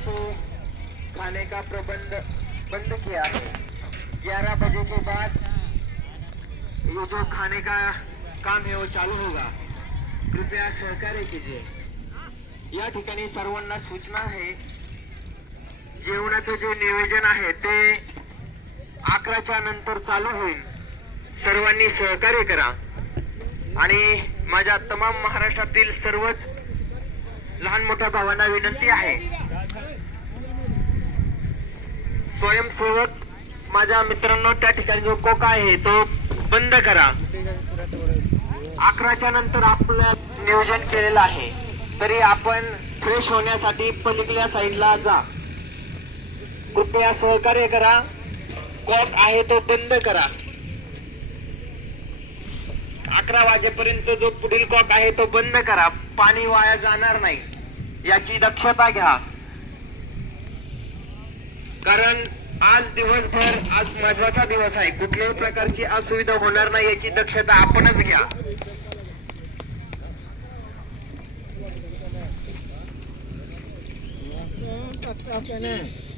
तो खाने का प्रबंध बंद किया है। 11 बजे के बाद ये जो खाने का काम है वो चालू होगा। कृपया सहकार्य कीजिए। या ठिकाणी सर्वांना सूचना आहे, जेवणाचं जे नियोजन आहे ते 11च्या नंतर चालू होईल। सर्वांनी सहकार्य करा आणि माझ्या तमाम महाराष्ट्रातील सर्वच लहान मोठ्या भावांना विनंती आहे, स्वयंसेवक माझ्या मित्रांनो त्या ठिकाणी जो कोक आहे तो बंद करा। 11च्या नंतर आपलं नियोजन केलेलं आहे, तरी आपण फ्रेश होण्यासाठी पलीकडल्या साईडला जा। कृपया सहकार्य करा। कॉक आहे तो बंद करा। 11 वाजेपर्यंत जो पुढील कॉक आहे तो बंद करा। पाणी वाया जाणार नाही याची दक्षता घ्या, कारण आज दिवसभर आज महत्वाचा दिवस आहे। कुठल्याही प्रकारची असुविधा होणार नाही याची दक्षता आपणच घ्या। Apa